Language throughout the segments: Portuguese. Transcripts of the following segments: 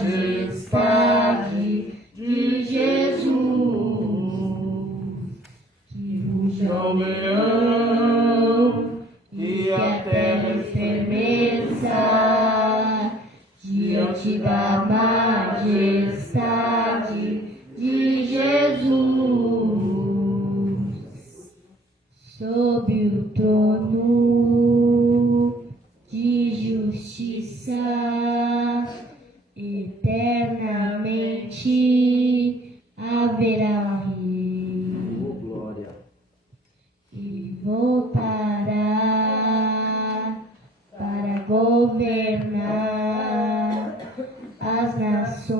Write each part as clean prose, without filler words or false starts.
majestade de Jesus, que ruja o leão e a terra estremeça diante da majestade de Jesus, sob o trono de justiça, eternamente haverá um rei, Oh, glória. e voltará para governar as nações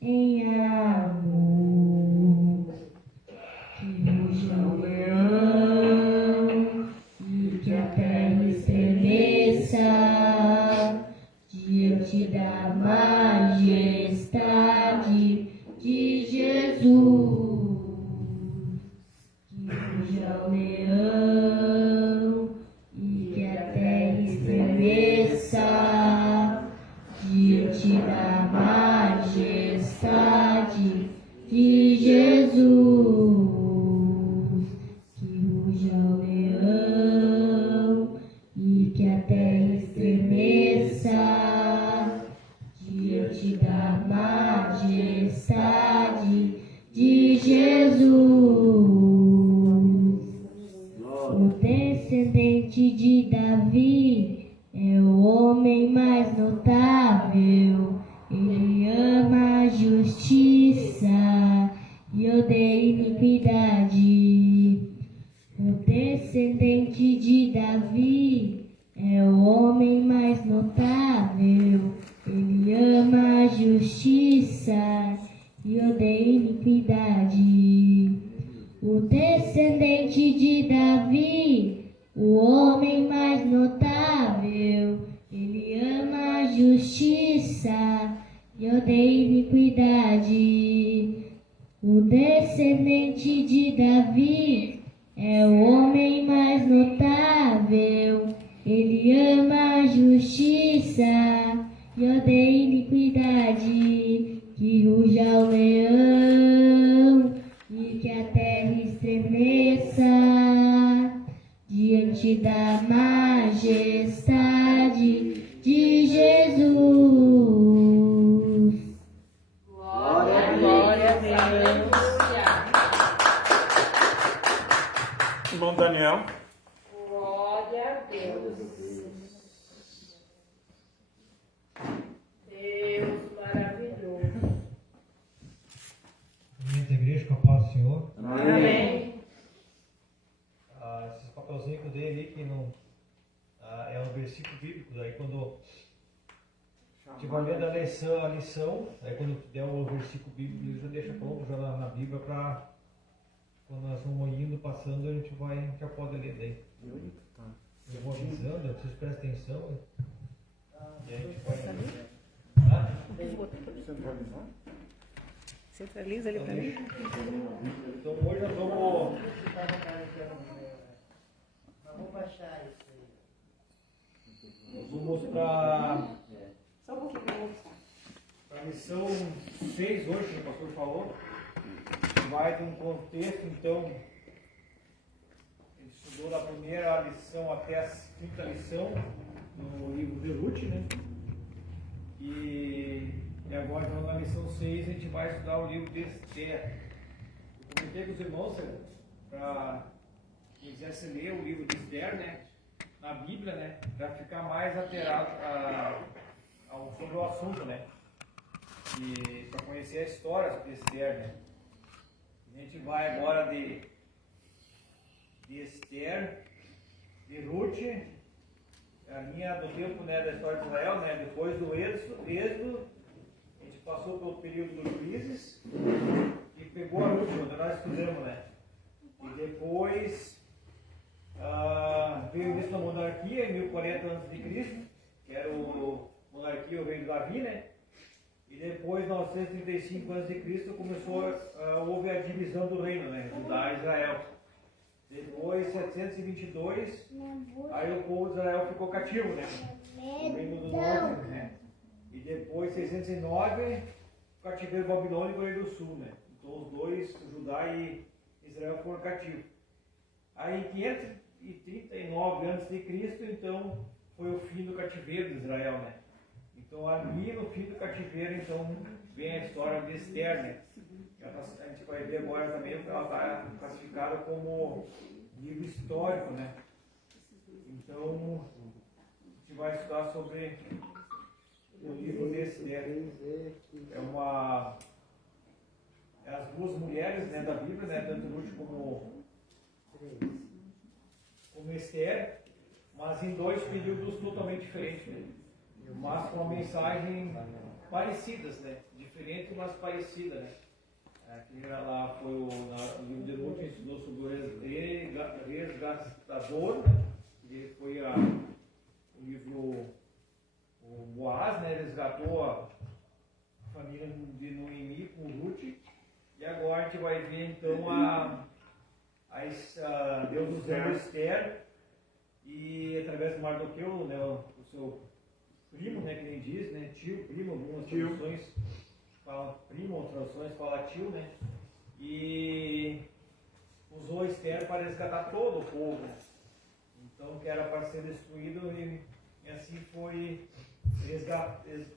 em amor. Que ruja o leão e que a terra estremeça diante da majestade de Jesus. Que ruja o leão e que a terra estremeça diante da majestade de Jesus. Que ruja o leão e que a terra estremeça diante da majestade de Jesus. O descendente de Davi é o homem mais notável. Ele ama a justiça e odeia iniquidade. O descendente de Davi é o homem mais notável. Ele ama a justiça e odeia iniquidade. O descendente de Davi, o homem mais notável, ele ama a justiça e odeia iniquidade. O descendente de Davi é o homem mais notável, ele ama a justiça e odeia iniquidade. Que ruja o leão e que a terra estremeça diante da majestade de Jesus. Glória, glória a Deus. Irmão Daniel. Glória a Deus. Deus maravilhoso. Amém, igreja, com a paz do Senhor. Amém. Esses papelzinhos que eu dei ali, que não, é um versículo bíblico, daí quando estiver lendo a lição, aí quando der o versículo bíblico, já deixa pronto já na Bíblia para quando nós vamos indo, passando, a gente já pode ler daí. Eu vou avisando, vocês prestem atenção. E a gente vai... Centraliza ali para mim. Então hoje nós vamos... Vamos baixar isso aí. Nós vamos para Só um pouquinho para mostrar. a lição 6 hoje, que o pastor falou. Vai de um contexto, então, ele estudou da primeira lição até a quinta lição no livro de Ruth, né? E agora, então, na lição 6, a gente vai estudar o livro de Esther. Eu comentei com os irmãos, para quem quisesse ler o livro de Esther, né? Na Bíblia, né? Para ficar mais alterado sobre o assunto, né? E para conhecer a história de Esther, né? A gente vai agora de Esther, de Ruth, a linha do tempo, né, da história de Israel, né? Depois do Êxodo, a gente passou pelo período dos juízes e pegou a Ruth, onde nós fizemos, né? E depois veio o início da monarquia, em 1040 a.C., que era o monarquia, o rei Davi, né? E depois, em 935 a.C., houve a divisão do reino, né? Judá e Israel. Depois, 722, aí o povo de Israel ficou cativo, né? O reino do norte, né? 609, o cativeiro babilônico e do sul, né? Então os dois, Judá e Israel, foram cativos. Aí em 539 a.C., então, foi o fim do cativeiro de Israel, né? Então ali no fim do cativeiro, então, vem a história de Esther, né? A gente vai ver agora também que ela está classificada como livro histórico, né? Então, a gente vai estudar sobre o livro de Esther. É as duas mulheres, né, da Bíblia, né? Tanto Ruth como Esther, mas em dois períodos totalmente diferentes, né? Mas com mensagem parecidas, né? Diferente, mas parecida, né? Aqui lá foi o livro de Ruth, ensinou sobre o resgatador, né? Ele foi o livro, o Boaz, né? Ele resgatou a família de Noemi com Ruth. E agora a gente vai ver então Deus usando Esther e através do Mardoqueu, né, o seu primo, né, que nem diz, né, tio, primo, algumas traduções fala primo, outras traduções fala tio, né, e usou Esther para resgatar todo o povo, né? Então que era para ser destruído e assim foi resgatado.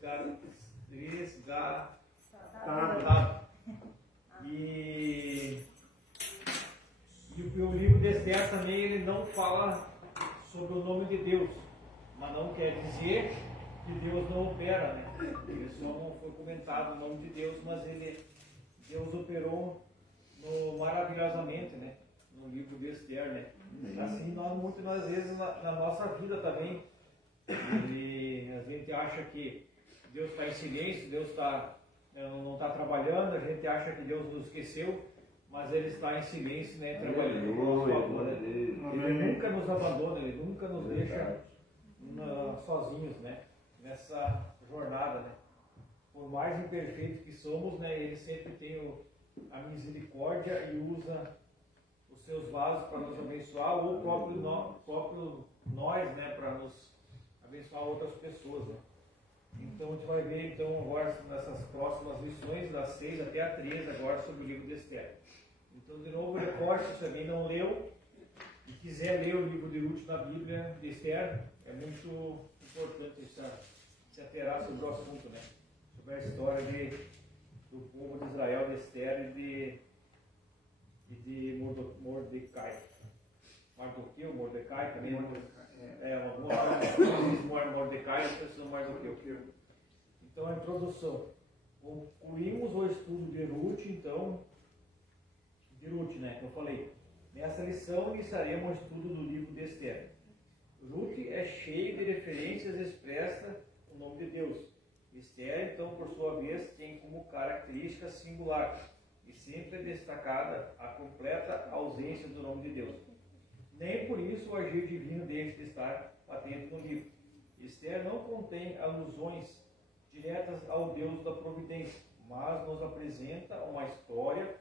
E o livro de Esther também ele não fala sobre o nome de Deus, mas não quer dizer que Deus não opera, né? Ele só não foi comentado o nome de Deus, mas Deus operou maravilhosamente, né? No livro de Esther, né? Assim, muitas vezes na nossa vida também, a gente acha que Deus está em silêncio, Deus não está trabalhando, a gente acha que Deus nos esqueceu, mas Ele está em silêncio, né, trabalhando por nosso favor, né? Ele nunca nos abandona, Ele nunca nos deixa sozinhos, né, nessa jornada, né? Por mais imperfeitos que somos, né, Ele sempre tem a misericórdia e usa os seus vasos para nos abençoar, ou o próprio nós, né, para nos abençoar outras pessoas, né? Então a gente vai ver então agora nessas próximas lições, das 6 até a 13, agora sobre o livro de Esther. Então de novo recorte, se alguém não leu e quiser ler o livro de Ruth na Bíblia de Esther, é muito importante se aterar sobre o assunto, né? Sobre a história do povo de Israel, de Esther e de Mordecai. Mardoqueu, Mordecai também. Alguma coisa Mordecai, as pessoas Mardoqueu. Então a introdução. Concluímos o estudo de Ruth, então, né, como eu falei. Nessa lição iniciaremos o estudo do livro de Esther. Ruth é cheio de referências expressa o nome de Deus. Esther, então, por sua vez, tem como característica singular e sempre é destacada a completa ausência do nome de Deus. Nem por isso o agir divino deixa de estar patente no livro. Esther não contém alusões diretas ao Deus da providência, mas nos apresenta uma história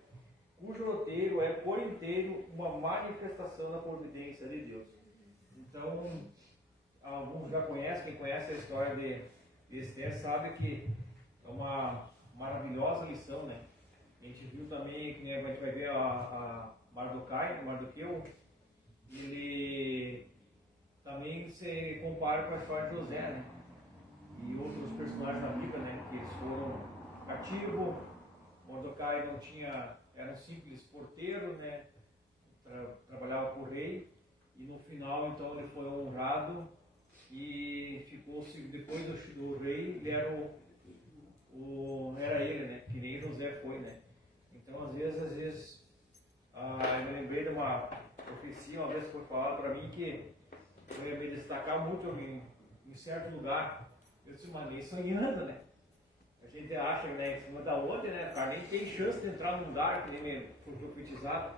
cujo roteiro é por inteiro uma manifestação da providência de Deus. Então, alguns já conhecem, quem conhece a história de Esther sabe que é uma maravilhosa lição, né? A gente viu também, que a gente vai ver a Mardoqueu, ele também se compara com a história de José, né? E outros personagens da Bíblia, né? Que eles foram cativos. Mordecai era um simples porteiro, né? Trabalhava para o rei, e no final então ele foi honrado e ficou, depois do rei, ele era era ele, né? Que nem José foi, né? Então às vezes eu me lembrei de uma profecia, uma vez foi falado para mim que eu ia me destacar muito em certo lugar. Eu disse, mas nem sonhando, né? A gente acha, né, em cima da outra, né, cara, nem tem chance de entrar num lugar que nem foi profetizado,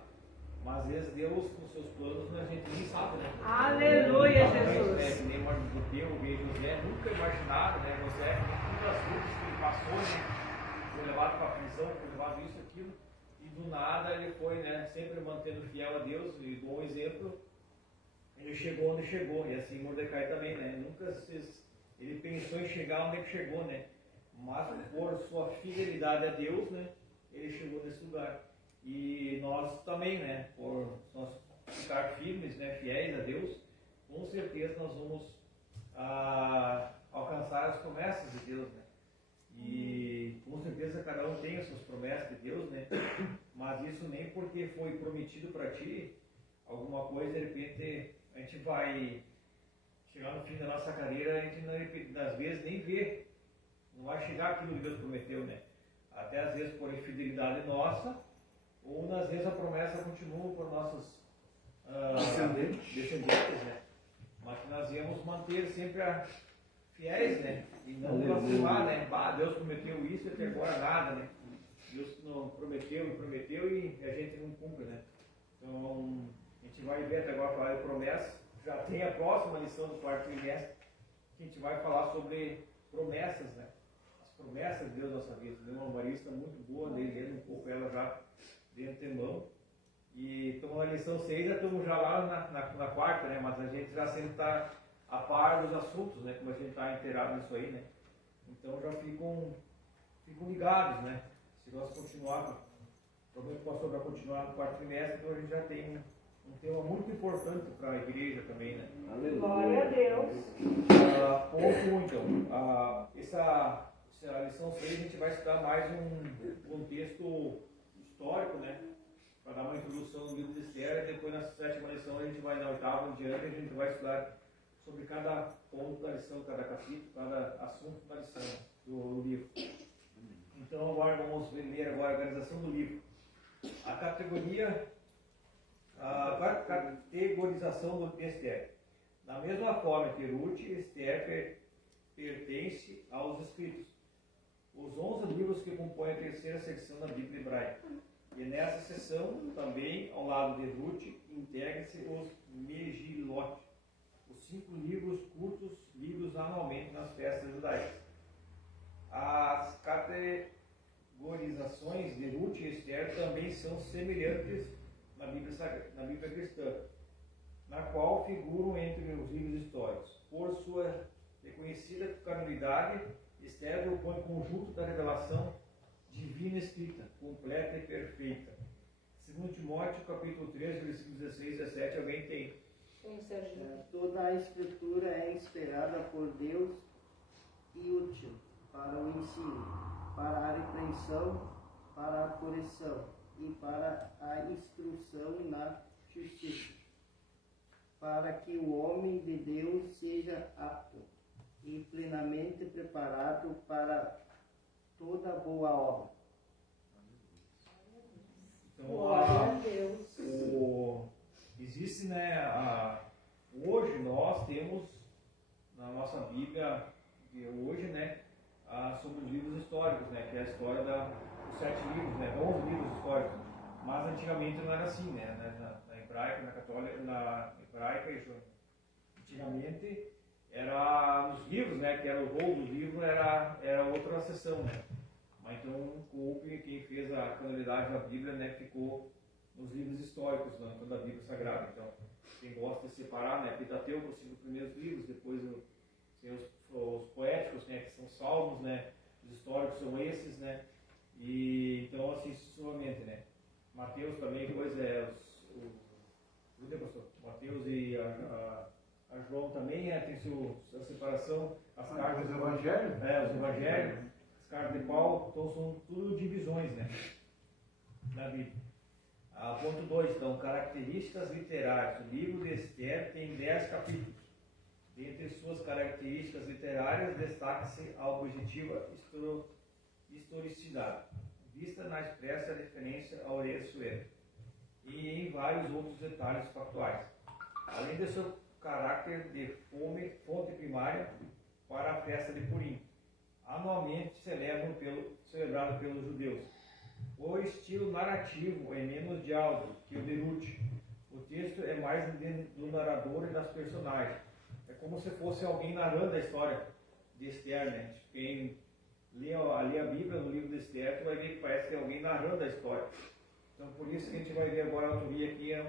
mas às vezes Deus, com seus planos, a gente nem sabe, né? Aleluia, Jesus! Né, que nem Mardoqueu, José, nunca imaginaram, né, José, todas as lutas que ele passou, né, foi levado para a prisão, foi levado isso, aquilo, e do nada ele foi, né, sempre mantendo fiel a Deus, e bom exemplo, ele chegou onde chegou, e assim Mordecai também, né, ele pensou em chegar onde ele chegou, né? mas por sua fidelidade a Deus, né, ele chegou nesse lugar. E nós também, né, por nós ficar firmes, né, fiéis a Deus, com certeza nós vamos alcançar as promessas de Deus, né? E com certeza cada um tem as suas promessas de Deus, né? Mas isso nem porque foi prometido para ti alguma coisa, de repente a gente vai chegar no fim da nossa carreira, a gente às vezes nem vê, não vai chegar aquilo que Deus prometeu, né? Até às vezes por infidelidade nossa, ou às vezes a promessa continua por nossos descendentes, né? Mas que nós íamos manter sempre fiéis, né? E não blasfemar, né? Deus prometeu isso e até agora nada, né? Deus não prometeu e a gente não cumpre, né? Então, a gente vai ver até agora falar de promessa. Já tem a próxima lição do quarto trimestre, que a gente vai falar sobre promessas, né? As promessas de Deus na nossa vida. Tem uma marista muito boa, lendo um pouco ela já de antemão. E estamos na lição 6, já estamos já lá na quarta, né? Mas a gente já sempre está a par dos assuntos, né? Como a gente está inteirado nisso aí, né? Então já ficam ligados, né? Se nós continuarmos, provavelmente o pastor vai continuar no quarto trimestre, então a gente já tem um tema muito importante para a igreja também, né? Glória a Deus. Ponto 1, então. Essa lição 6 a gente vai estudar mais um contexto histórico, né? Para dar uma introdução no livro de Esther, e depois na sétima lição a gente vai na oitava em diante, a gente vai estudar sobre cada ponto da lição, cada capítulo, cada assunto da lição do livro. Então agora vamos ler agora a organização do livro. A categorização de Esther. Da mesma forma que Ruth, Esther pertence aos escritos. Os 11 livros que compõem a terceira secção da Bíblia hebraica. E nessa seção, também, ao lado de Ruth, integram-se os Megilot, os 5 livros curtos lidos anualmente nas festas judaicas. As categorizações de Ruth e Esther também são semelhantes na Bíblia cristã, na qual figuram entre os livros históricos. Por sua reconhecida canonidade, Esther propõe o conjunto da revelação divina escrita, completa e perfeita. Segundo Timóteo, capítulo 3, versículos 16 e 17, alguém tem? Sim, Sérgio. Toda a escritura é inspirada por Deus e útil para o ensino, para a repreensão, para a correção e para a instrução na justiça, para que o homem de Deus seja apto e plenamente preparado para toda boa obra. Então, Glória a Deus. existe, né, hoje nós temos na nossa Bíblia de hoje, né, sobre os livros históricos, né, que é a história dos 7 livros, né, 11 livros históricos. Mas antigamente não era assim, né, na hebraica, na católica, na hebraica, antigamente era nos livros, né, que era o rol do livro, era outra seção, né. Mas então quem fez a canonidade da Bíblia, né, ficou nos livros históricos, né, da Bíblia Sagrada. Então, quem gosta de separar, né, Pentateuco, os 5 primeiros livros, depois tem os poéticos, né, que são salmos, né, os históricos são esses, né, e então assim sucessivamente, né. Mateus também, coisa Mateus e a João também, tem a separação, as cartas Os evangelhos? os evangelhos, as cartas de Paulo, então são tudo divisões, né, na Bíblia. Ponto 2, então, características literárias. O livro de Esther tem 10 capítulos. Dentre suas características literárias, destaca-se a objetiva historicidade, vista na expressa referência ao rei Assuero, e em vários outros detalhes factuais. Além de seu caráter de fonte primária para a festa de Purim, anualmente celebrado pelos judeus. O estilo narrativo é menos de áudio que o de Ruth. O texto é mais do narrador e das personagens. É como se fosse alguém narrando a história de Esther, né? Quem lê a Bíblia no livro de Esther, tu vai ver que parece que é alguém narrando a história. Então, por isso que a gente vai ver agora a autoria aqui é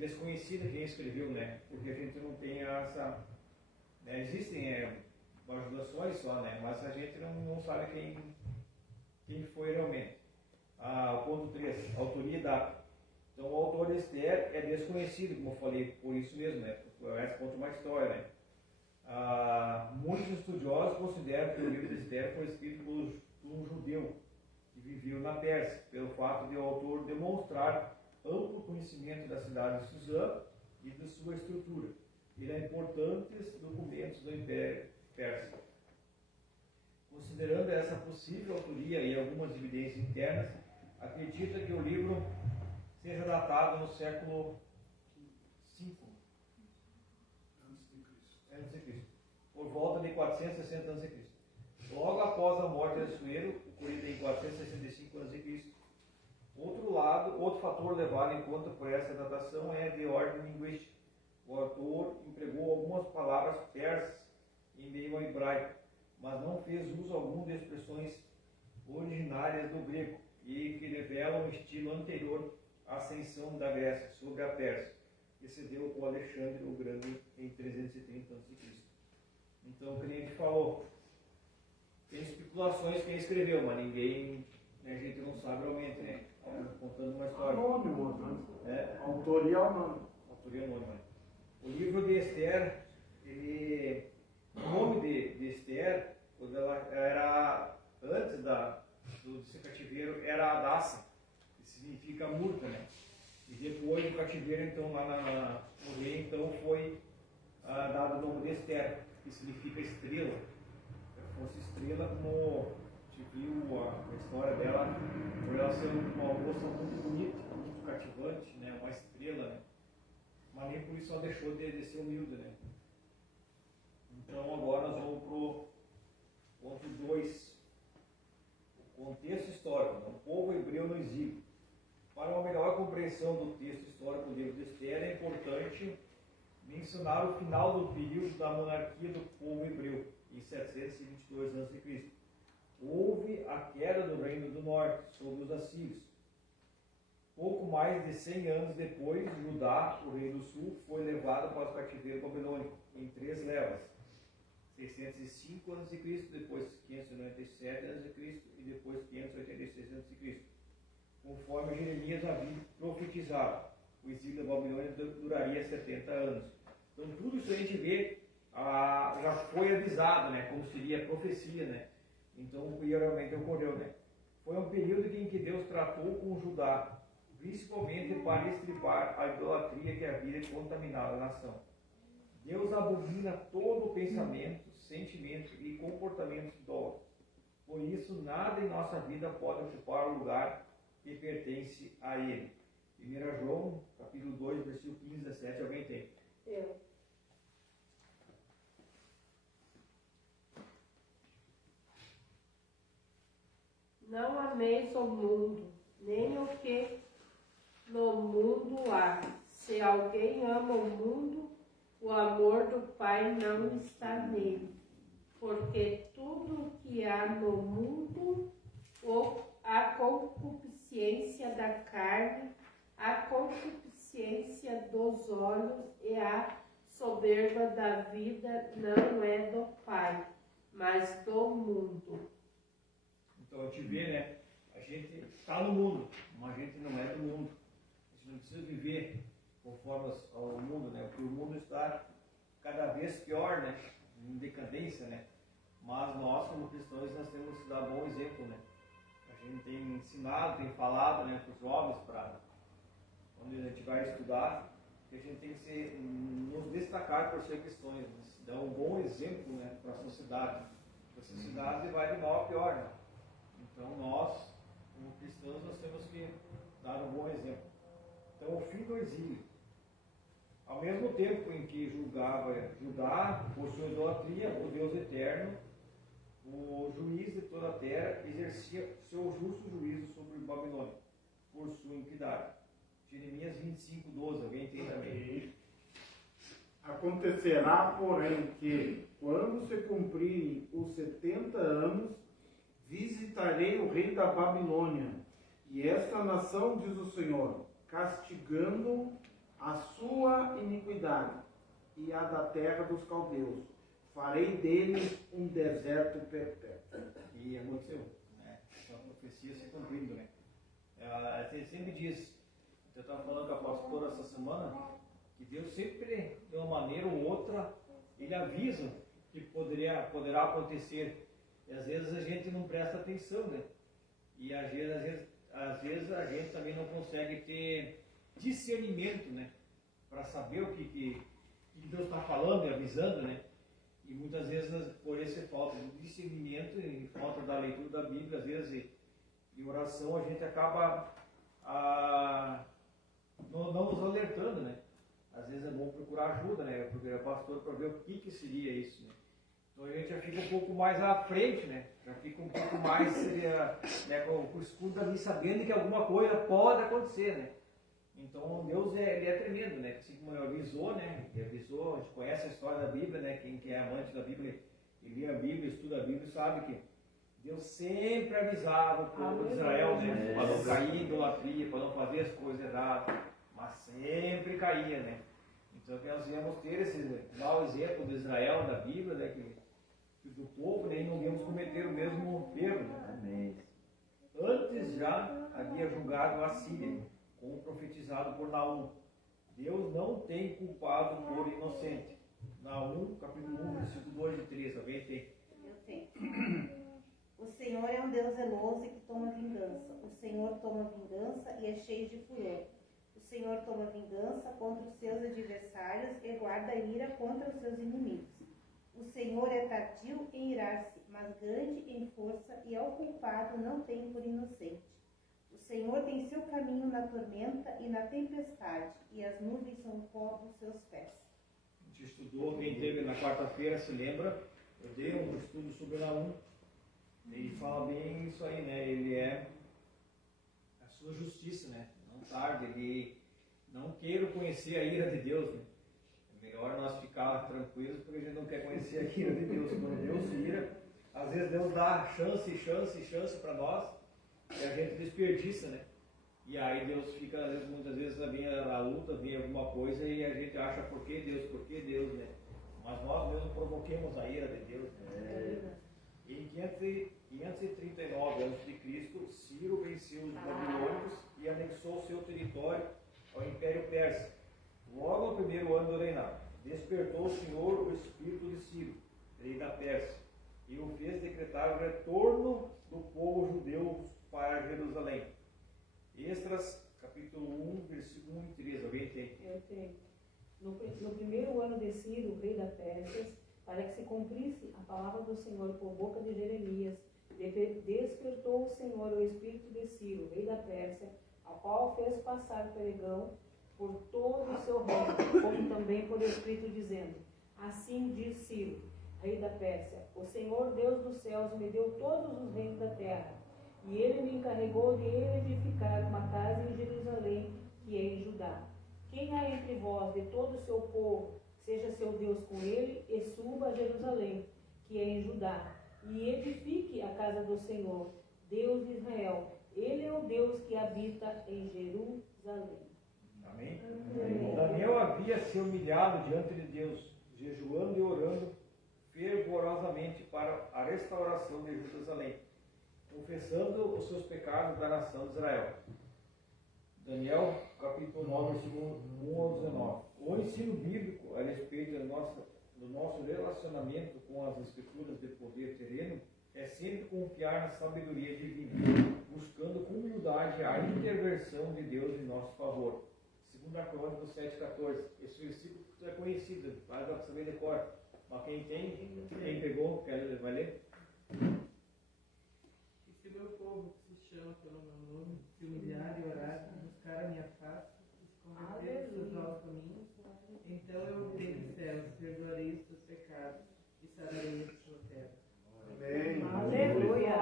desconhecida quem escreveu, né? Porque a gente não tem essa... Né? Existem bajulações só, né? Mas a gente não sabe quem foi realmente. O ponto 3, autoria e data. Então, o autor de Esther é desconhecido, como eu falei, por isso mesmo, né? Essa conta uma história, né? Muitos estudiosos consideram que o livro de Esther foi escrito por um judeu que viveu na Pérsia, pelo fato de o autor demonstrar amplo conhecimento da cidade de Suzã e de sua estrutura e de importantes documentos do Império Persa. Considerando essa possível autoria e algumas evidências internas, acredita que o livro seja datado no século V a.C., por volta de 460 a.C. Logo após a morte de Assuero, ocorrida em 465 a.C. Outro fator levado em conta por essa datação é de ordem linguística. O autor empregou algumas palavras persas em meio ao hebraico, mas não fez uso algum de expressões originárias do grego e que revelam um estilo anterior à ascensão da Grécia sobre a Pérsia, que se deu com Alexandre o Grande em 330 a.C. Então, o que a gente falou, tem especulações quem escreveu, mas ninguém, né, a gente não sabe realmente, né? Contando uma história. Anônimo, né? Autoria anônima. Autoria anônima. O livro de Esther, o nome de Esther, quando ela era antes do seu cativeiro, era Adassa, que significa murta, né? E depois do cativeiro, então, lá no rei, então, foi dado o nome de Esther, que significa estrela. Se fosse estrela, como a gente viu a história dela, por ela ser uma moça muito bonita, muito cativante, né? Uma estrela, né? Mas nem por isso ela deixou de ser humilde, né? Então agora nós vamos para o ponto 2, o contexto histórico, né? O povo hebreu no exílio. Para uma melhor compreensão do texto histórico do livro de Esther, é importante mencionar o final do período da monarquia do povo hebreu, em 722 a.C. Houve a queda do reino do norte sobre os assírios. Pouco mais de 100 anos depois, Judá, o rei do sul, foi levado para o cativeiro babilônico, em 3 levas. 605 a.C., depois 597 a.C. e depois 586 a.C. Conforme Jeremias havia profetizado, o exílio da Babilônia duraria 70 anos. Então tudo isso a gente vê, já foi avisado, né, como seria a profecia, né? Então realmente ocorreu, né? Foi um período em que Deus tratou com Judá, principalmente para estripar a idolatria que havia contaminado a nação. Deus abomina todo o pensamento, sentimento e comportamento idólatra. Por isso, nada em nossa vida pode ocupar o lugar que pertence a Ele. 1 João, capítulo 2, versículo 15 a 17, alguém tem? Eu. Não ameis o mundo, nem o que no mundo há. Se alguém ama o mundo, o amor do Pai não está nele. Porque tudo que há no mundo, a concupiscência da carne, a concupiscência dos olhos e a soberba da vida não é do Pai, mas do mundo. Então a gente vê, né? A gente está no mundo, mas a gente não é do mundo. A gente não precisa viver conforme ao mundo, né? Porque o mundo está cada vez pior, né? Em decadência, né? Mas nós, como cristãos, nós temos que dar bom exemplo, né? A gente tem ensinado, tem falado, né, para os jovens, para quando a gente vai estudar, que a gente tem que nos destacar por ser cristãos, né? Dar um bom exemplo, né, para a sociedade. A sociedade vai de mal a pior, né? Então nós, como cristãos, nós temos que dar um bom exemplo. Então o fim do exílio. Ao mesmo tempo em que julgava Judá por sua idolatria, o Deus eterno, o juiz de toda a terra, exercia seu justo juízo sobre Babilônia, por sua iniquidade. Jeremias 25, 12, alguém tem também? Acontecerá, porém, que, quando se cumprirem os 70 anos, visitarei o rei da Babilônia, e esta nação, diz o Senhor, castigando a sua iniquidade e a da terra dos caldeus, farei dele um deserto perpétuo. E aconteceu, né? Então, a profecia se cumprindo, né? Ele sempre diz, eu estava falando com a pastora essa semana, que Deus sempre, de uma maneira ou outra, Ele avisa que poderá acontecer. E às vezes a gente não presta atenção, né? E às vezes a gente também não consegue ter discernimento, né? Para saber o que Deus está falando e avisando, né? E muitas vezes, por essa falta de discernimento e falta da leitura da Bíblia, às vezes, em oração, a gente acaba não nos alertando, né? Às vezes é bom procurar ajuda, né? Procurar pastor para ver o que seria isso, né? Então a gente já fica um pouco mais à frente, né? Já fica um pouco mais né, com o escudo ali, sabendo que alguma coisa pode acontecer, né? Então Deus ele é tremendo, né? Assim como ele avisou, né? Ele avisou, a gente conhece a história da Bíblia, né? Quem é amante da Bíblia e lê a Bíblia, estuda a Bíblia, sabe que Deus sempre avisava o povo de Israel, né? Para não cair em idolatria, para não fazer as coisas erradas, mas sempre caía, né? Então que nós íamos ter esse mau exemplo de Israel da Bíblia, né? Que do povo, né? E não íamos cometer o mesmo erro, né? Amém. Antes já havia julgado a Síria, como profetizado por Naum. Deus não tem culpado por inocente. Naum, capítulo 1, versículo 2 e 3. Alguém tem? Eu tenho. O Senhor é um Deus zeloso e que toma vingança. O Senhor toma vingança e é cheio de furor. O Senhor toma vingança contra os seus adversários e guarda ira contra os seus inimigos. O Senhor é tardio em irar-se, mas grande em força, e ao culpado não tem por inocente. O Senhor tem seu caminho na tormenta e na tempestade, e as nuvens são o pó dos seus pés. A gente estudou, quem teve na quarta-feira se lembra, eu dei um estudo sobre Naum. Ele fala bem isso aí, né? Ele é a sua justiça, né? Não tarde, ele não queira conhecer a ira de Deus, né? É melhor nós ficar tranquilos porque a gente não quer conhecer a ira de Deus. Quando Deus se ira, às vezes Deus dá chance para nós e a gente desperdiça, né? E aí Deus fica, muitas vezes vem a luta, vem alguma coisa e a gente acha por que Deus, né? Mas nós mesmos provoquemos a ira de Deus, né? Em 539 a.C., Ciro venceu os babilônicos e anexou seu território ao Império Persa. Logo no primeiro ano do reinado, despertou o Senhor o espírito de Ciro, rei da Pérsia, e o fez decretar o retorno do povo judeu para Jerusalém. Esdras, capítulo 1, versículo 1 e 3. Alguém tem? Eu tenho. No primeiro ano de Ciro, rei da Pérsia, para que se cumprisse a palavra do Senhor por boca de Jeremias, despertou o Senhor o espírito de Ciro, rei da Pérsia, ao qual fez passar pregão por todo o seu reino, como também por escrito, dizendo: assim diz Ciro, rei da Pérsia: o Senhor Deus dos céus me deu todos os reinos da terra, e ele me encarregou de edificar uma casa em Jerusalém, que é em Judá. Quem há entre vós de todo o seu povo, seja seu Deus com ele, e suba a Jerusalém, que é em Judá, e edifique a casa do Senhor, Deus de Israel. Ele é o Deus que habita em Jerusalém. Amém? Daniel havia se humilhado diante de Deus, jejuando e orando fervorosamente para a restauração de Jerusalém, confessando os seus pecados da nação de Israel. Daniel, capítulo 9, versículo 1 ao 19. O ensino bíblico a respeito do nosso relacionamento com as escrituras de poder terreno é sempre confiar na sabedoria divina, buscando com humildade a intervenção de Deus em nosso favor. 2 Crônicas 7,14. Esse versículo é conhecido, mas dá para saber de cor. Mas quem pegou, vai ler? E se meu povo que se chama pelo meu nome se humilhar e orar, e buscar a minha face, e se converter dos seus maus caminhos, então eu ouvirei dos céus, perdoarei os seus pecados e sararei a sua terra. Amém. Aleluia.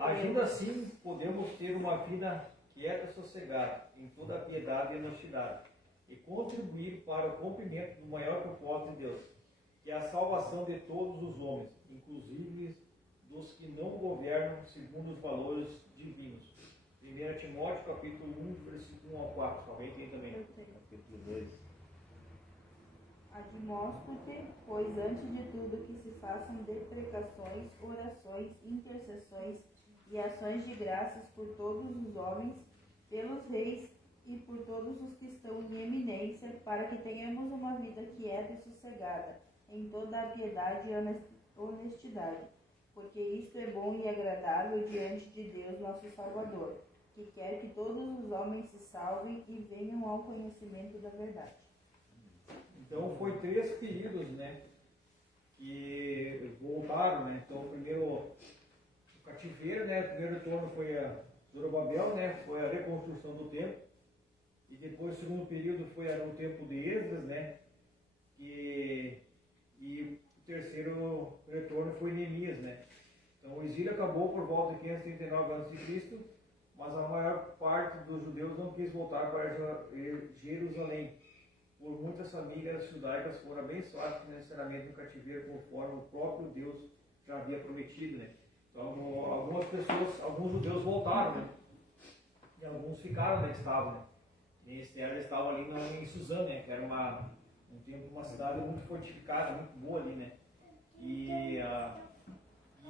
Agindo assim, podemos ter uma vida quieta e sossegada, em toda a piedade e honestidade, e contribuir para o cumprimento do maior propósito de Deus, que é a salvação de todos os homens, inclusive dos que não governam segundo os valores divinos. 1 Timóteo, capítulo 1, versículo 1 ao 4. Alguém tem também? Capítulo 2. Admosto-te, pois antes de tudo que se façam deprecações, orações, intercessões e ações de graças por todos os homens, pelos reis e por todos os que estão em eminência, para que tenhamos uma vida quieta e sossegada, em toda a piedade e honestidade, porque isto é bom e agradável diante de Deus nosso Salvador, que quer que todos os homens se salvem e venham ao conhecimento da verdade. Então foi 3 períodos, né, que voltaram, né. Então primeiro o cativeiro, né, o primeiro retorno foi a Zorobabel, né, foi a reconstrução do templo, e depois o segundo período foi o tempo de Esdras, né, e o terceiro retorno foi Neemias, né. Então o exílio acabou por volta de 539 a.C., mas a maior parte dos judeus não quis voltar para Jerusalém. Por muitas famílias judaicas foram abençoadas financeiramente no cativeiro, conforme o próprio Deus já havia prometido, né? Então, algumas pessoas, alguns judeus voltaram, né? E alguns ficaram onde estavam, né? E Esther estava ali em Suzã, né? Que era uma cidade muito fortificada, muito boa ali, né? E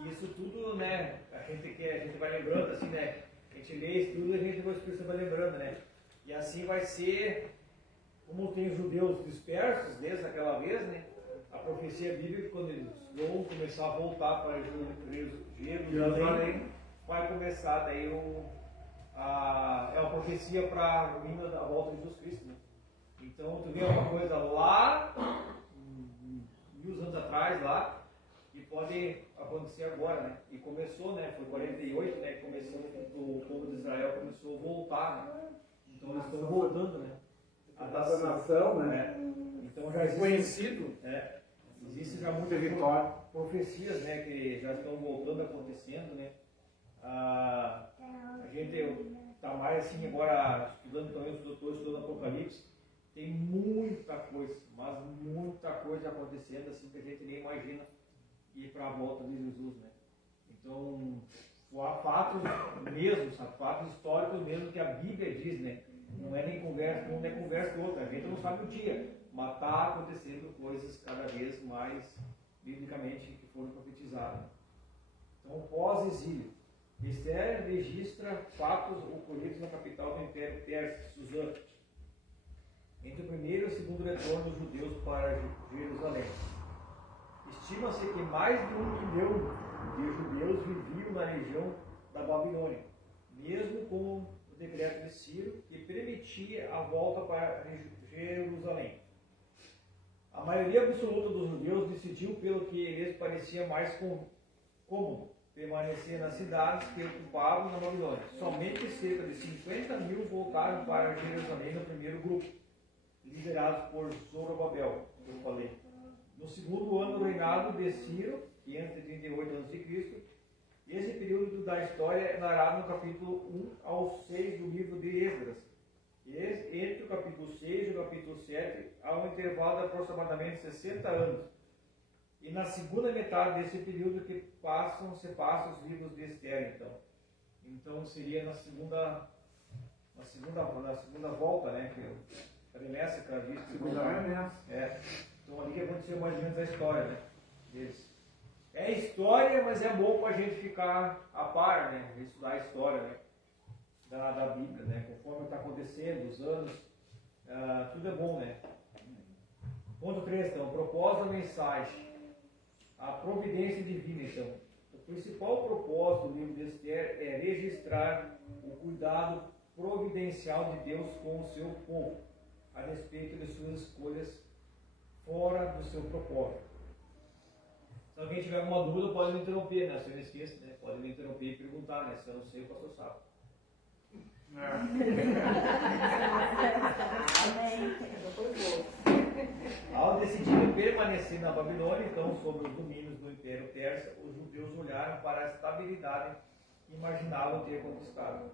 isso tudo, né? A gente vai lembrando, assim, né? A gente lê isso tudo e a gente vai lembrando, né? E assim vai ser. Como tem os judeus dispersos desde aquela vez, né? A profecia bíblica, quando eles vão começar a voltar para Jerusalém, vai começar daí é uma profecia para a vinda da volta de Jesus Cristo, né? Então, tu vê uma coisa lá, 1000 anos atrás, lá, que pode acontecer agora, né? E começou, né? Foi 48, né? Que começou, o povo de Israel começou a voltar, né? Então, eles estão voltando, né? A nação, né? Então já existe Conhecido. Existe já muitas profecias, né, que já estão voltando acontecendo, né? A gente está mais assim agora estudando também, estou estudando Apocalipse, tem muita coisa, mas muita coisa acontecendo assim que a gente nem imagina ir para a volta de Jesus, né? Então há fatos mesmo, fatos históricos mesmo que a Bíblia diz, né? Não é nem conversa, não é conversa com outra, a gente não sabe o dia, mas está acontecendo coisas cada vez mais biblicamente que foram profetizadas. Então, pós-exílio, Esther registra fatos ocorridos na capital do Império Persa, Suzã, entre o primeiro e o segundo retorno dos judeus para Jerusalém. Estima-se que mais de 1 milhão de judeus viviam na região da Babilônia, mesmo com o decreto de Ciro, que permitia a volta para Jerusalém. A maioria absoluta dos judeus decidiu pelo que lhes parecia mais cômodo, permanecer nas cidades que ocupavam na Babilônia. Somente cerca de 50 mil voltaram para Jerusalém no primeiro grupo, liderados por Zorobabel, como eu falei. No segundo ano do reinado de Ciro, 538 a.C., esse período da história é narrado no capítulo 1 ao 6 do livro de Esdras. Entre o capítulo 6 e o capítulo 7 há um intervalo de aproximadamente 60 anos. E na segunda metade desse período que se passam os livros de Esther, então. Então seria na segunda volta, né? Que a remessa que ela disse. Segunda remessa. Então ali que aconteceu mais ou menos a história, né? Deles. É história, mas é bom para a gente ficar a par, né? Estudar a história, né? Da Bíblia, né? Conforme está acontecendo, os anos, tudo é bom, né? Ponto 3, então, propósito da mensagem. A providência divina, então. O principal propósito do livro de Esther é registrar o cuidado providencial de Deus com o seu povo, a respeito de suas escolhas fora do seu propósito. Se alguém tiver alguma dúvida, pode me interromper, né? Se eu não esqueço, né? Pode me interromper e perguntar, né? Se eu não sei, o pastor sabe. Ao decidirem permanecer na Babilônia, então, sob os domínios do Império Persa, os judeus olharam para a estabilidade que imaginavam ter conquistado.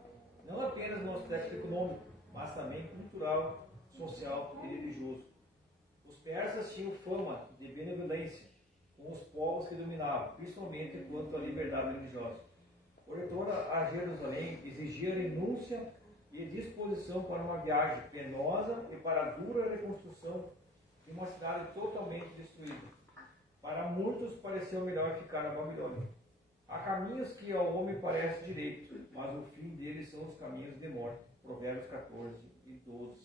Não apenas no aspecto econômico, mas também cultural, social e religioso. Os persas tinham fama de benevolência com os povos que dominavam, principalmente quanto à liberdade religiosa. O retorno a Jerusalém exigia renúncia e disposição para uma viagem penosa e para a dura reconstrução de uma cidade totalmente destruída. Para muitos pareceu melhor ficar na Babilônia. Há caminhos que ao homem parece direito, mas o fim deles são os caminhos de morte. Provérbios 14 e 12.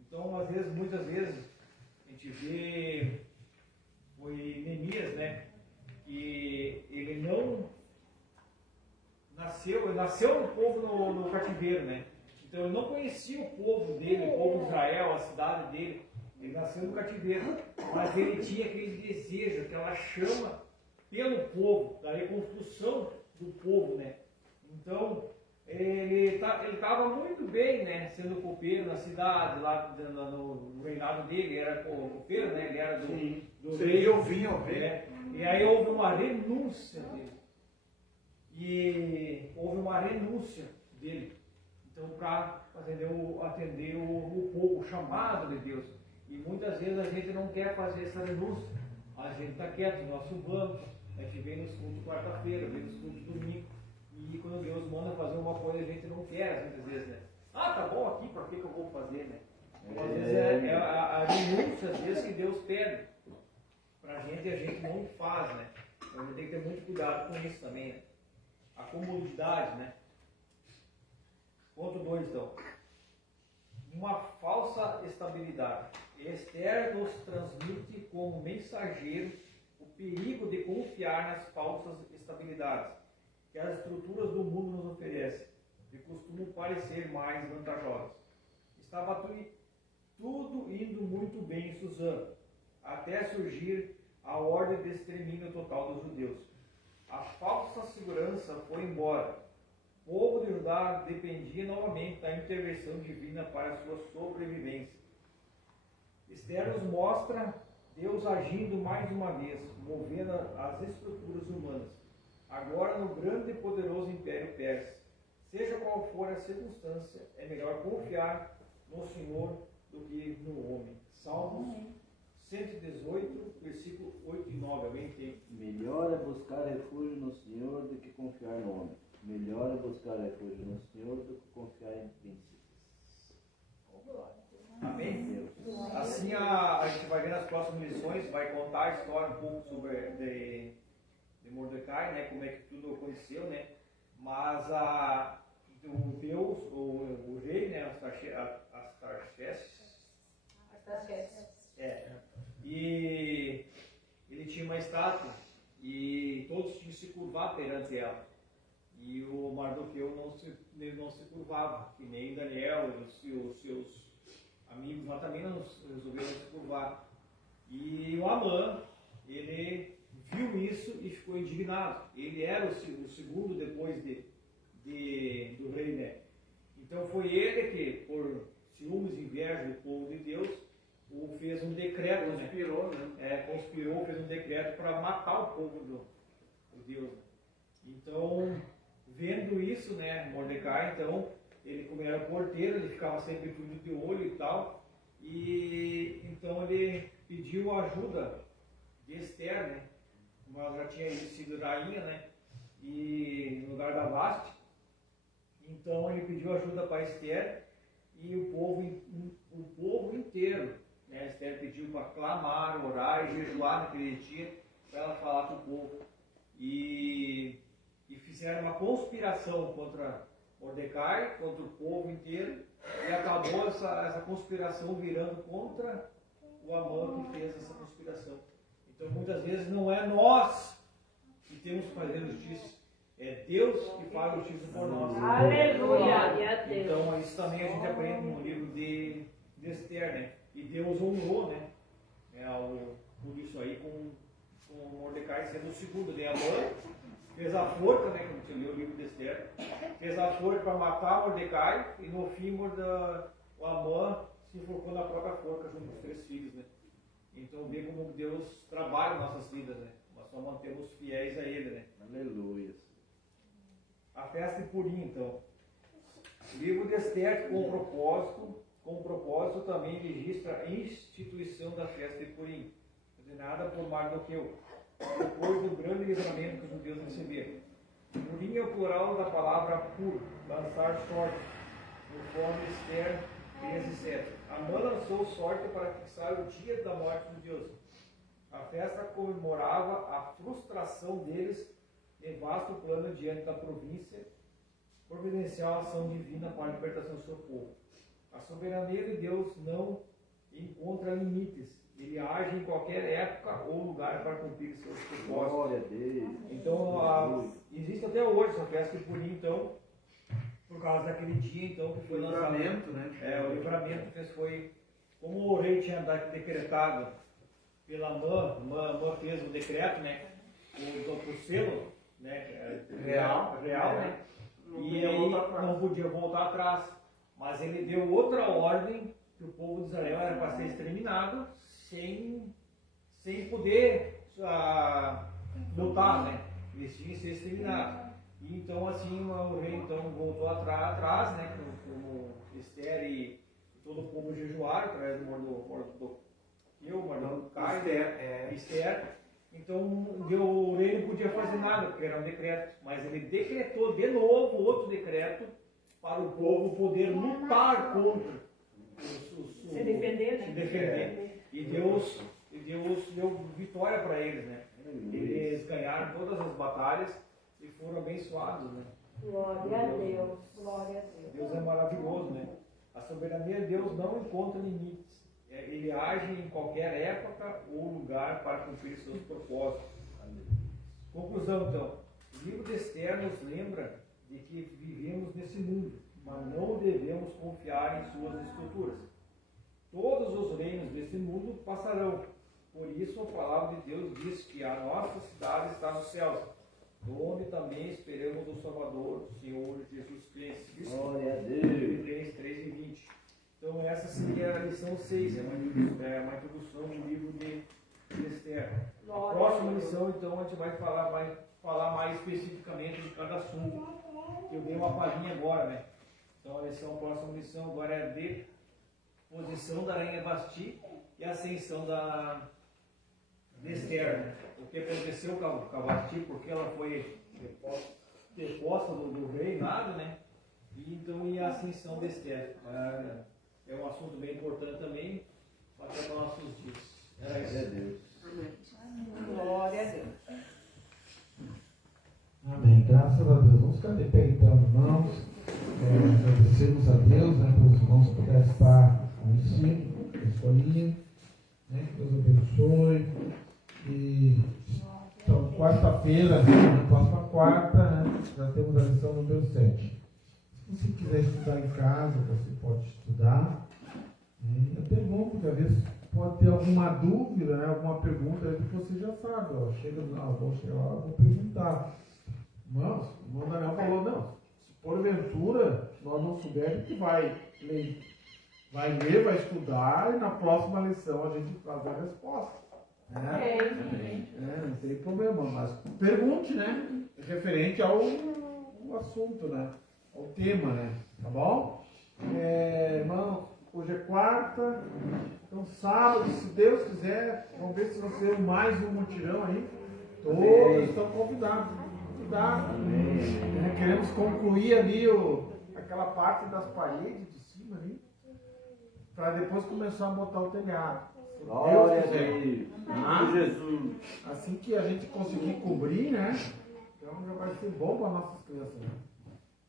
Então, muitas vezes, a gente vê, foi Neemias, né, que ele não nasceu no povo no cativeiro, né? Então ele não conhecia o povo dele, o povo de Israel, a cidade dele. Ele nasceu no cativeiro, mas ele tinha aquele desejo, aquela chama pelo povo, da reconstrução do povo, né? Então ele estava muito bem, né? Sendo copeiro na cidade, lá no reinado dele, era copeiro, né? Ele era do rei. Eu vinha ao rei. E aí houve uma renúncia dele. Então, para atender o povo, o chamado de Deus. E muitas vezes a gente não quer fazer essa renúncia. A gente está quieto no nosso banco, a gente vem nos cultos quarta-feira, vem nos cultos domingo. E quando Deus manda fazer uma coisa, a gente não quer, muitas vezes, né? Ah, tá bom aqui, para que eu vou fazer, né? Às vezes é a renúncia, às vezes, que Deus pede para a gente não faz, né? Então a gente tem que ter muito cuidado com isso também, né? A comodidade, né? Ponto 2, então. Uma falsa estabilidade. Esther nos transmite como mensageiro o perigo de confiar nas falsas estabilidades que as estruturas do mundo nos oferecem, que costumam parecer mais vantajosas. Estava tudo indo muito bem em Suzano, até surgir a ordem de extermínio total dos judeus. A falsa segurança foi embora. O povo de Judá dependia novamente da intervenção divina para sua sobrevivência. Esther nos mostra Deus agindo mais uma vez, movendo as estruturas humanas, agora no grande e poderoso Império Persa. Seja qual for a circunstância, é melhor confiar no Senhor do que no homem. Salmos 118, versículo 8 e 9. Alguém tem? Melhor é buscar refúgio no Senhor do que confiar no homem. Melhor é buscar refúgio no Senhor do que confiar em príncipes. Amém? Assim a gente vai ver nas próximas lições, vai contar a história um pouco sobre de Mordecai, né? Como é que tudo aconteceu, né? Mas o Deus, o rei, né? Astarxerxes. E ele tinha uma estátua e todos tinham que se curvar perante ela. E o Mardoqueu não se curvava, que nem Daniel e os seus amigos lá também não resolveram se curvar. E o Amã, ele viu isso e ficou indignado. Ele era o segundo depois do rei, né? Então foi ele que, por ciúmes e inveja do povo de Deus, fez um decreto, conspirou, né? Conspirou, fez um decreto para matar o povo do Deus. Então, vendo isso, né, Mordecai, então, ele como era porteiro, ele ficava sempre tudo de olho e tal, e então ele pediu ajuda de Esther, né? Como ela já tinha sido rainha, né? E no lugar da Vaste, então ele pediu ajuda para Esther e o povo inteiro, né? Esther pediu para clamar, orar e jejuar naquele dia para ela falar com o povo. E fizeram uma conspiração contra Mordecai, contra o povo inteiro, e acabou essa conspiração virando contra o Amã que fez essa conspiração. Então muitas vezes não é nós que temos que fazer justiça, é Deus que faz justiça por nós. Aleluia! Então isso também a gente aprende no livro de Esther, né? E Deus honrou, né? Tudo isso aí com Mordecai sendo o segundo, né? Amã fez a forca, né? Como você leu o livro de Esther, fez a forca para matar Mordecai e no fim o Amã se enforcou na própria forca junto com os 3 filhos, né? Então vê como Deus trabalha em nossas vidas, né? Nós só mantemos fiéis a Ele, né? Aleluia. A festa de Purim, então. O livro de Esther, com propósito também registra a instituição da festa de Purim, ordenada por Mardoqueu, depois do grande livramento que os judeus receberam. Purim é o plural da palavra pur, lançar sorte, conforme Esther 13:7. Amã lançou sorte para fixar o dia da morte dos deuses. A festa comemorava a frustração deles em vasto plano diante da província, providencial ação divina para a libertação do seu povo. A soberania de Deus não encontra limites. Ele age em qualquer época ou lugar para cumprir seus propósitos. Glória a Deus. Então, existe até hoje essa festa de Purim, então, por causa daquele dia, então, que foi lançado. Né? O livramento foi, como o rei tinha decretado pela Amã fez o decreto, né? O selo, né? Real, né? E aí não podia voltar atrás. Mas ele deu outra ordem que o povo de Israel era para ser exterminado sem poder lutar, né? Eles tinham que ser exterminados. E então assim o rei então voltou atrás, né? Como Esther e todo o povo jejuaram através do Mordecai, Esther. Então o rei não podia fazer nada, porque era um decreto. Mas ele decretou de novo outro decreto para o povo poder lutar contra Se defender, né? Se defender. E Deus deu vitória para eles, né? Eles ganharam todas as batalhas e foram abençoados, né? Glória a Deus. Glória a Deus. Deus é maravilhoso, né? A soberania de Deus não encontra limites. Ele age em qualquer época ou lugar para cumprir seus propósitos. Conclusão, então. O livro de Esther nos lembra de que vivemos nesse mundo, mas não devemos confiar em suas estruturas. Todos os reinos desse mundo passarão. Por isso a palavra de Deus diz que a nossa cidade está nos céus, onde também esperamos o Salvador, o Senhor Jesus Cristo. Glória a Deus. 3:20. Então essa seria a lição 6, é uma introdução do livro de Esther. A próxima lição, então, a gente vai falar mais especificamente de cada assunto. Eu dei uma palhinha agora, né? Então a próxima lição agora é de posição da rainha Vasti e ascensão de Esther, né? O que aconteceu com a Vasti, porque ela foi deposta do reinado, né? E a ascensão de Esther. É um assunto bem importante também até para nossos dias. Era isso. Glória a Deus. Amém. Graças a Deus. Vamos ficar de pé então, irmãos. Agradecemos a Deus, né, pelos irmãos que puderem estar no ensino, na escolinha. Né, que Deus abençoe. E então, quarta-feira, na próxima quarta, né, já temos a lição número 7. Se você quiser estudar em casa, você pode estudar. É até bom, porque às vezes pode ter alguma dúvida, né, alguma pergunta que você já sabe. Ó, vou chegar lá, vou perguntar. Irmãos, o irmão Daniel falou, não, se porventura nós não soubermos, que vai ler, vai estudar e na próxima lição a gente traz a resposta. Né? Não tem problema, mas pergunte, né? Referente ao assunto, né? Ao tema, né? Tá bom? Irmão, hoje é quarta, então sábado, se Deus quiser, vamos ver se nós temos mais um mutirão aí. Todos estão convidados. Queremos concluir ali aquela parte das paredes de cima ali, para depois começar a botar o telhado. Glória a Deus. Jesus. Assim que a gente conseguir cobrir, né? Então já vai ser bom para nossas crianças, né?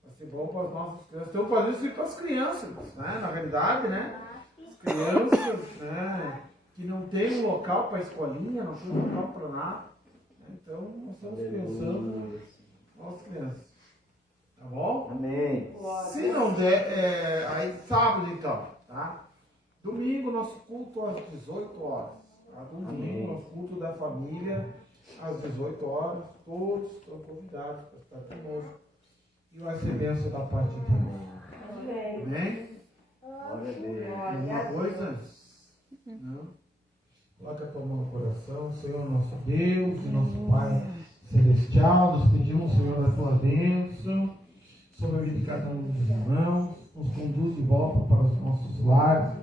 Vai ser bom para as nossas crianças. Então fazendo isso com as crianças, né? Na realidade, né? As crianças, né? Que não tem um local para escolinha, não tem um local para nada. Então, nós estamos pensando nas crianças. Tá bom? Amém. Se não der, aí sábado então, tá? Domingo, nosso culto às 18 horas. Tá? Domingo, nosso culto da família, às 18 horas. Todos estão convidados para estar conosco. E vai ser bênção da parte de Deus. Amém? Glória a Deus. Alguma coisa? Não? Coloca a tua mão no coração, Senhor nosso Deus e nosso Pai Celestial, nos pedimos, Senhor, a tua bênção sobre a vida de cada um dos irmãos, nos conduz de volta para os nossos lares,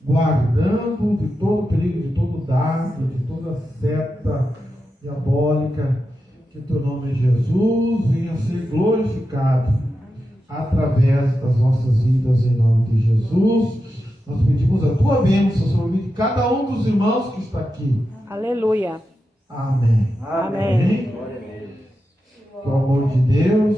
guardando de todo perigo, de todo dardo, de toda seta diabólica, que o teu nome é Jesus venha ser glorificado através através das nossas vidas, em nome de Jesus. Nós pedimos a tua bênção sobre a vida de cada um dos irmãos que está aqui. Aleluia. Amém. Amém. Que o amor de Deus,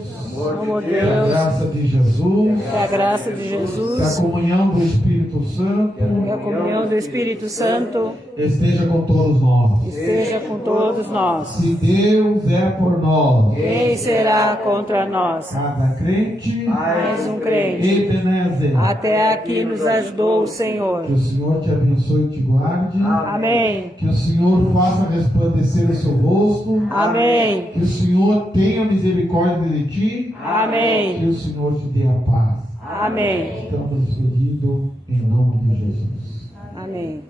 que a graça de Jesus, Que a graça de que Jesus, a comunhão do Espírito Santo e a comunhão do Espírito Santo esteja com todos nós. esteja com todos nós. Se Deus é por nós, Quem será contra nós? cada crente, Mais um crente. Ebenezer. Até aqui nos ajudou o Senhor. Que o Senhor te abençoe e te guarde. Amém. Que o Senhor faça resplandecer o seu rosto. Amém. Que o Senhor tenha misericórdia de ti. Amém. Que o Senhor te dê a paz. Amém. Estamos despedidos em nome de Jesus. Amém.